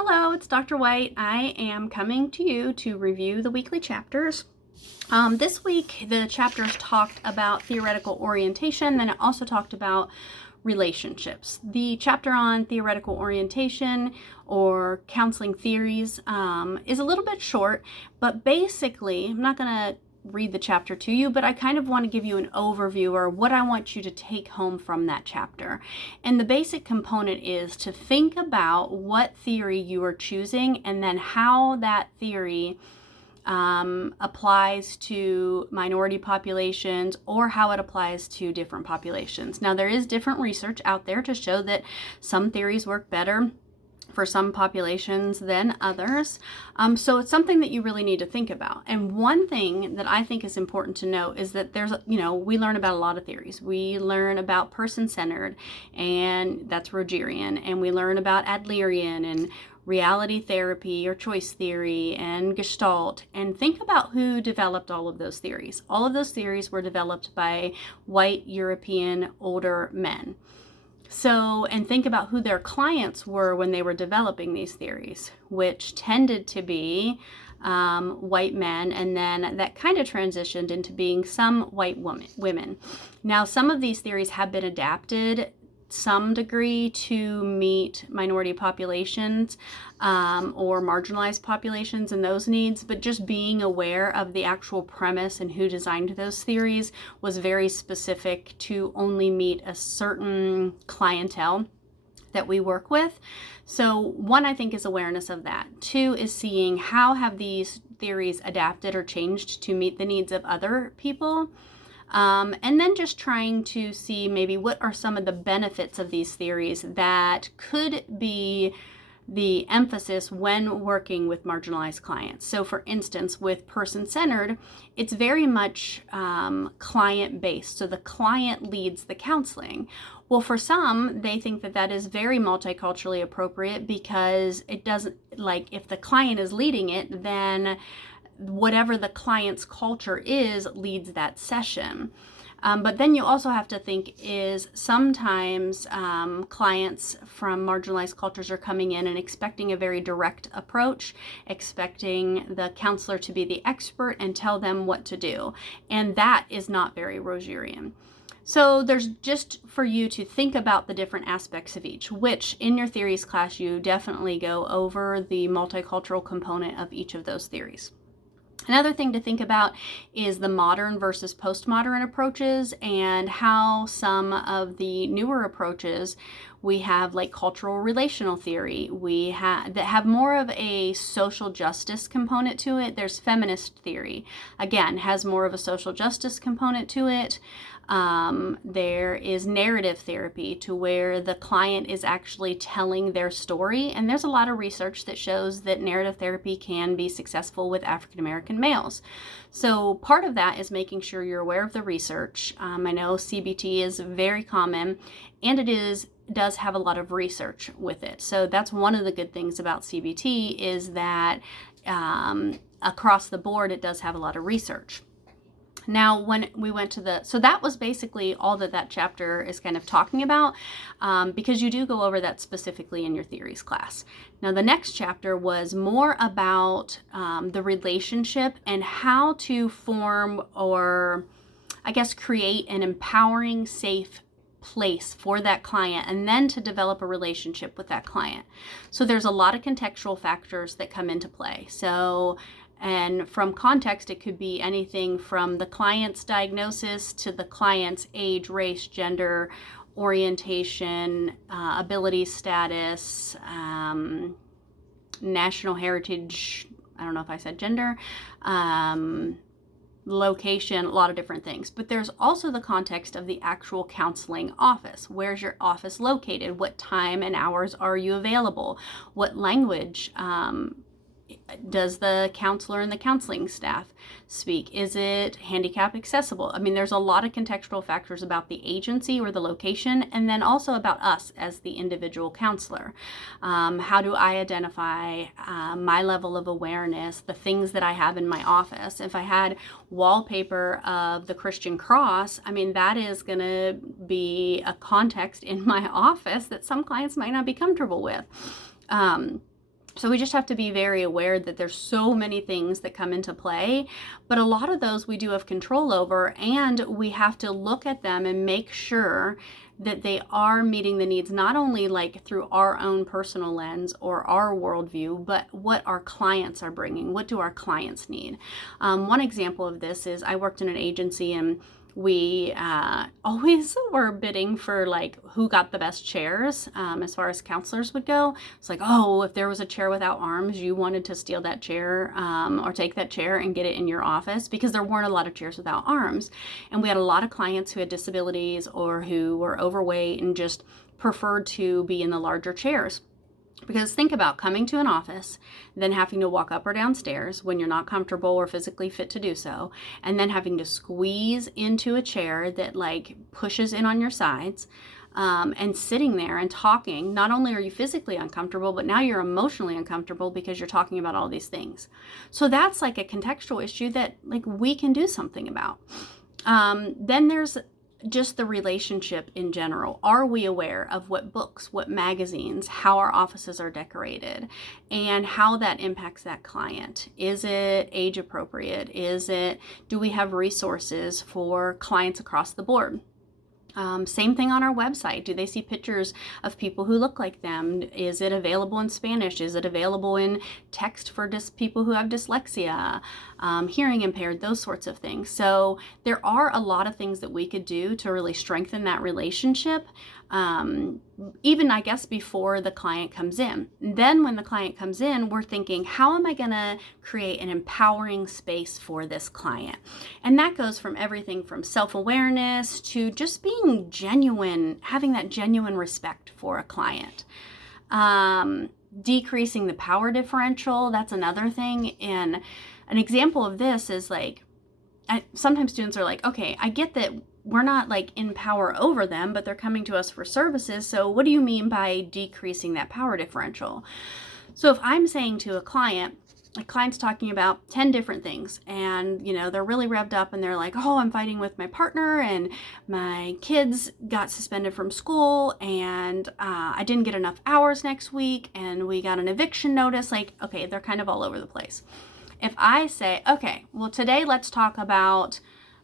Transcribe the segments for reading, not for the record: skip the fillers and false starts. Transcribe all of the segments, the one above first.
Hello, it's Dr. White. I am coming to you to review the weekly chapters. This week, the chapters talked about theoretical orientation, then it also talked about relationships. The chapter on theoretical orientation or counseling theories is a little bit short, but basically, I'm not going to read the chapter to you, but I kind of want to give you an overview or what I want you to take home from that chapter. And the basic component is to think about what theory you are choosing and then how that theory applies to minority populations or how it applies to different populations. Now, there is different research out there to show that some theories work better for some populations than others. So it's something that you really need to think about. And one thing that I think is important to know is that we learn about a lot of theories. We learn about person-centered, and that's Rogerian, and we learn about Adlerian and reality therapy or choice theory and Gestalt, and think about who developed all of those theories. All of those theories were developed by white European older men. So, and think about who their clients were when they were developing these theories, which tended to be white men, and then that kind of transitioned into being some white women. Now, some of these theories have been adapted some degree to meet minority populations or marginalized populations and those needs, but just being aware of the actual premise and who designed those theories was very specific to only meet a certain clientele that we work with. So one, I think, is awareness of that. Two is seeing how have these theories adapted or changed to meet the needs of other people. And then just trying to see maybe what are some of the benefits of these theories that could be the emphasis when working with marginalized clients. So for instance, with person-centered, it's very much client-based. So the client leads the counseling. Well, for some, they think that that is very multiculturally appropriate because it doesn't, like, if the client is leading it, then whatever the client's culture is leads that session. But then you also have to think is sometimes clients from marginalized cultures are coming in and expecting a very direct approach, expecting the counselor to be the expert and tell them what to do. And that is not very Rogerian. So there's just for you to think about the different aspects of each, which in your theories class, you definitely go over the multicultural component of each of those theories. Another thing to think about is the modern versus postmodern approaches and how some of the newer approaches we have, like cultural relational theory, that have more of a social justice component to it. There's feminist theory, again, has more of a social justice component to it. There is narrative therapy, to where the client is actually telling their story. And there's a lot of research that shows that narrative therapy can be successful with African American males. So part of that is making sure you're aware of the research. I know CBT is very common, and it does have a lot of research with it. So that's one of the good things about CBT is that across the board, it does have a lot of research. Now, when we went to so that was basically all that chapter is kind of talking about, because you do go over that specifically in your theories class. Now, the next chapter was more about the relationship and how to form, or I guess create, an empowering, safe place for that client, and then to develop a relationship with that client. So there's a lot of contextual factors that come into play. And from context, it could be anything from the client's diagnosis to the client's age, race, gender, orientation, ability status, national heritage, I don't know if I said gender, location, a lot of different things. But there's also the context of the actual counseling office. Where's your office located? What time and hours are you available? What language does the counselor and the counseling staff speak? Is it handicap accessible? I mean, there's a lot of contextual factors about the agency or the location, and then also about us as the individual counselor. How do I identify my level of awareness, the things that I have in my office? If I had wallpaper of the Christian cross, I mean, that is going to be a context in my office that some clients might not be comfortable with. So we just have to be very aware that there's so many things that come into play, but a lot of those we do have control over, and we have to look at them and make sure that they are meeting the needs, not only like through our own personal lens or our worldview, but what our clients are bringing. What do our clients need? One example of this is I worked in an agency, and we always were bidding for like who got the best chairs as far as counselors would go. It's like, oh, if there was a chair without arms, you wanted to steal that chair or take that chair and get it in your office, because there weren't a lot of chairs without arms. And we had a lot of clients who had disabilities or who were overweight and just preferred to be in the larger chairs. Because think about coming to an office, then having to walk up or down stairs when you're not comfortable or physically fit to do so, and then having to squeeze into a chair that like pushes in on your sides, and sitting there and talking. Not only are you physically uncomfortable, but now you're emotionally uncomfortable because you're talking about all these things. So that's like a contextual issue that like we can do something about. Then there's just the relationship in general. Are we aware of what books, what magazines, how our offices are decorated, and how that impacts that client? Is it age appropriate? Do we have resources for clients across the board? Same thing on our website. Do they see pictures of people who look like them? Is it available in Spanish? Is it available in text for people who have dyslexia, hearing impaired, those sorts of things? So there are a lot of things that we could do to really strengthen that relationship, even I guess before the client comes in. Then when the client comes in, we're thinking, how am I going to create an empowering space for this client? And that goes from everything from self-awareness to just being genuine, having that genuine respect for a client. Decreasing the power differential, that's another thing. And an example of this is like, sometimes students are like, okay, I get that we're not like in power over them, but they're coming to us for services. So what do you mean by decreasing that power differential? So if I'm saying to a client's talking about 10 different things, and they're really revved up and they're like, oh, I'm fighting with my partner, and my kids got suspended from school, and I didn't get enough hours next week, and we got an eviction notice. Like, okay, they're kind of all over the place. If I say, okay, well, today let's talk about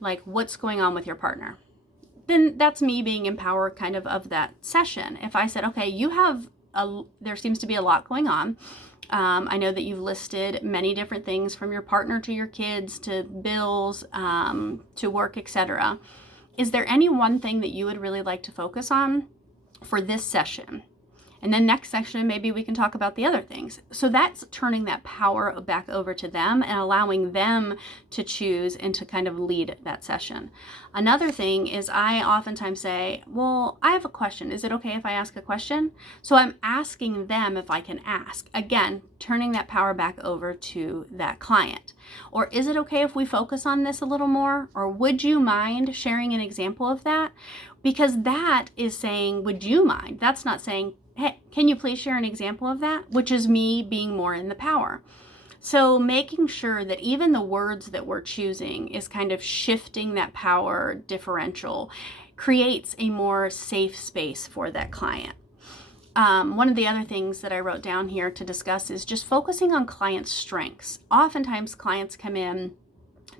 like what's going on with your partner, then that's me being empowered kind of that session. If I said, okay, there seems to be a lot going on. I know that you've listed many different things, from your partner to your kids to bills, to work, etc. Is there any one thing that you would really like to focus on for this session? And then next section, maybe we can talk about the other things. So that's turning that power back over to them and allowing them to choose and to kind of lead that session. Another thing is I oftentimes say, well, I have a question. Is it okay if I ask a question? So I'm asking them if I can ask. Again, turning that power back over to that client. Or is it okay if we focus on this a little more? Or would you mind sharing an example of that? Because that is saying, would you mind? That's not saying, hey, can you please share an example of that? Which is me being more in the power. So making sure that even the words that we're choosing is kind of shifting that power differential creates a more safe space for that client. One of the other things that I wrote down here to discuss is just focusing on client strengths. Oftentimes clients come in,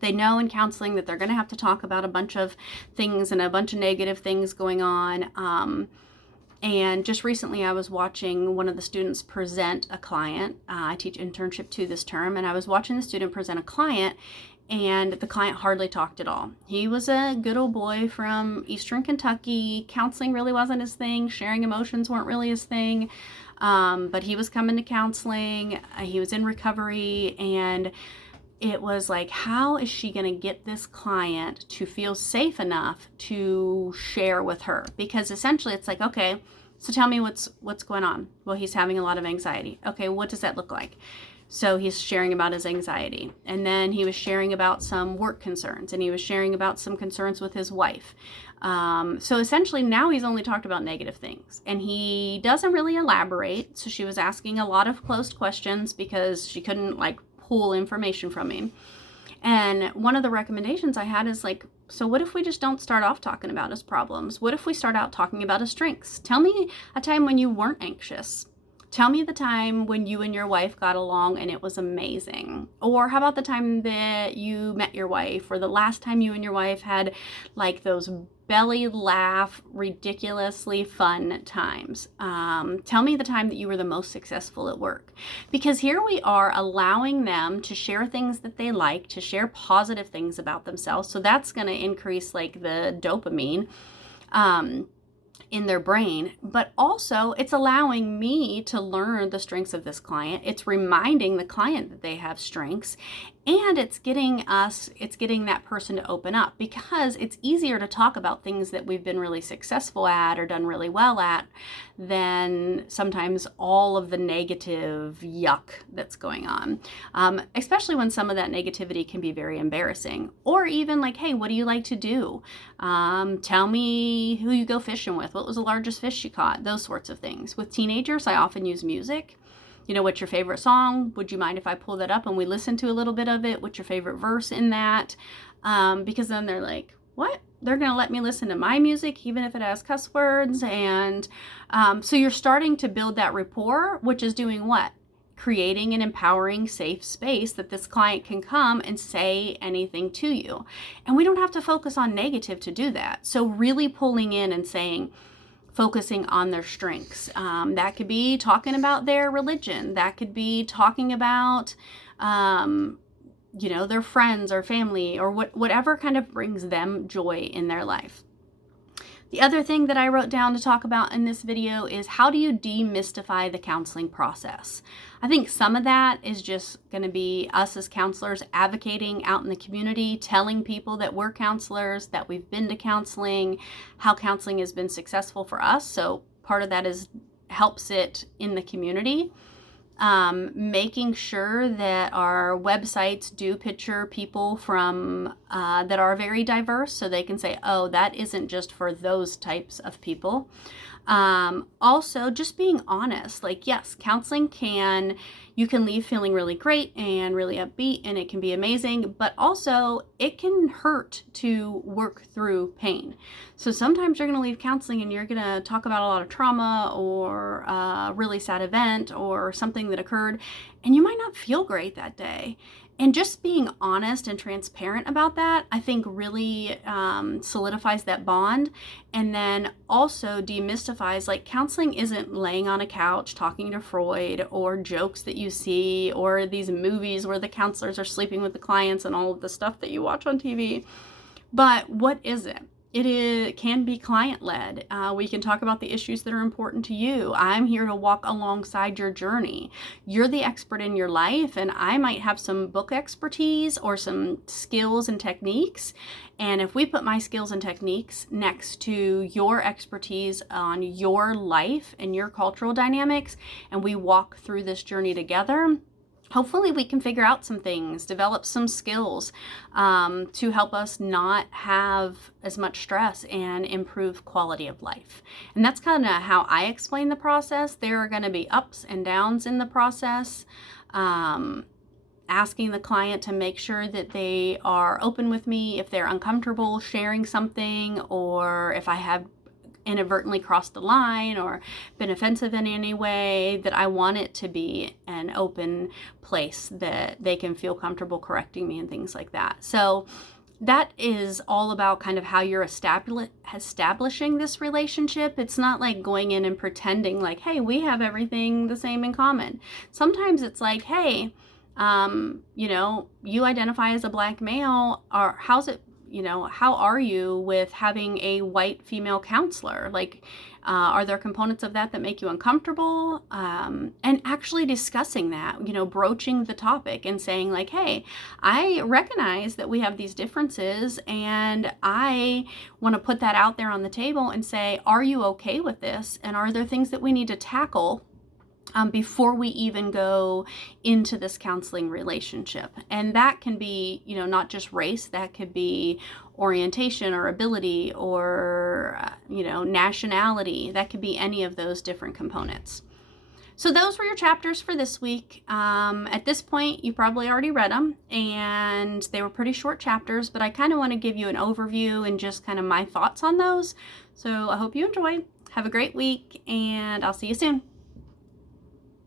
they know in counseling that they're going to have to talk about a bunch of things and a bunch of negative things going on. And just recently I was watching one of the students present a client. I teach internship 2 this term, and I was watching the student present a client, and the client hardly talked at all. He was a good old boy from Eastern Kentucky. Counseling really wasn't his thing. Sharing emotions weren't really his thing. But he was coming to counseling. He was in recovery, and it was like, how is she going to get this client to feel safe enough to share with her? Because essentially it's like, okay, so tell me what's going on. Well, he's having a lot of anxiety. Okay, what does that look like? So he's sharing about his anxiety. And then he was sharing about some work concerns, and he was sharing about some concerns with his wife. So essentially now he's only talked about negative things, and he doesn't really elaborate. So she was asking a lot of closed questions because she couldn't like pull information from him. And one of the recommendations I had is like, so what if we just don't start off talking about his problems? What if we start out talking about his strengths? Tell me a time when you weren't anxious. Tell me the time when you and your wife got along and it was amazing. Or how about the time that you met your wife, or the last time you and your wife had like those belly laugh, ridiculously fun times. Tell me the time that you were the most successful at work. Because here we are allowing them to share things that they like, to share positive things about themselves. So that's going to increase like the dopamine in their brain, but also it's allowing me to learn the strengths of this client. It's reminding the client that they have strengths, and it's getting that person to open up, because it's easier to talk about things that we've been really successful at or done really well at than sometimes all of the negative yuck that's going on, especially when some of that negativity can be very embarrassing. Or even like, hey, what do you like to do? Tell me who you go fishing with. What was the largest fish you caught? Those sorts of things. With teenagers, I often use music. You know, what's your favorite song? Would you mind if I pull that up and we listen to a little bit of it? What's your favorite verse in that? Because then they're like, what? They're going to let me listen to my music, even if it has cuss words. And so you're starting to build that rapport, which is doing what? Creating an empowering, safe space that this client can come and say anything to you. And we don't have to focus on negative to do that. So really pulling in and focusing on their strengths. That could be talking about their religion. That could be talking about, their friends or family, or whatever kind of brings them joy in their life. The other thing that I wrote down to talk about in this video is, how do you demystify the counseling process? I think some of that is just going to be us as counselors advocating out in the community, telling people that we're counselors, that we've been to counseling, how counseling has been successful for us. So part of that is helps it in the community. Making sure that our websites do picture people from that are very diverse, so they can say, oh, that isn't just for those types of people. Also, just being honest, like, yes, counseling you can leave feeling really great and really upbeat, and it can be amazing, but also it can hurt to work through pain. So sometimes you're going to leave counseling and you're going to talk about a lot of trauma or a really sad event or something that occurred, and you might not feel great that day. And just being honest and transparent about that, I think really solidifies that bond. And then also demystifies, like, counseling isn't laying on a couch talking to Freud, or jokes that you see, or these movies where the counselors are sleeping with the clients and all of the stuff that you watch on TV. But what is it? It can be client-led. We can talk about the issues that are important to you. I'm here to walk alongside your journey. You're the expert in your life, and I might have some book expertise or some skills and techniques. And if we put my skills and techniques next to your expertise on your life and your cultural dynamics, and we walk through this journey together, hopefully we can figure out some things, develop some skills to help us not have as much stress and improve quality of life. And that's kind of how I explain the process. There are going to be ups and downs in the process. Asking the client to make sure that they are open with me if they're uncomfortable sharing something, or if I have inadvertently crossed the line or been offensive in any way, that I want it to be an open place that they can feel comfortable correcting me and things like that. So that is all about kind of how you're establishing this relationship. It's not like going in and pretending like, hey, we have everything the same in common. Sometimes it's like, hey, you identify as a Black male, or how are you with having a white female counselor? Like, are there components of that make you uncomfortable? And actually discussing that, broaching the topic and saying like, hey, I recognize that we have these differences, and I want to put that out there on the table and say, are you okay with this? And are there things that we need to tackle before we even go into this counseling relationship? And that can be, not just race, that could be orientation or ability or, nationality. That could be any of those different components. So those were your chapters for this week. At this point, you probably already read them, and they were pretty short chapters, but I kind of want to give you an overview and just kind of my thoughts on those. So I hope you enjoy. Have a great week, and I'll see you soon.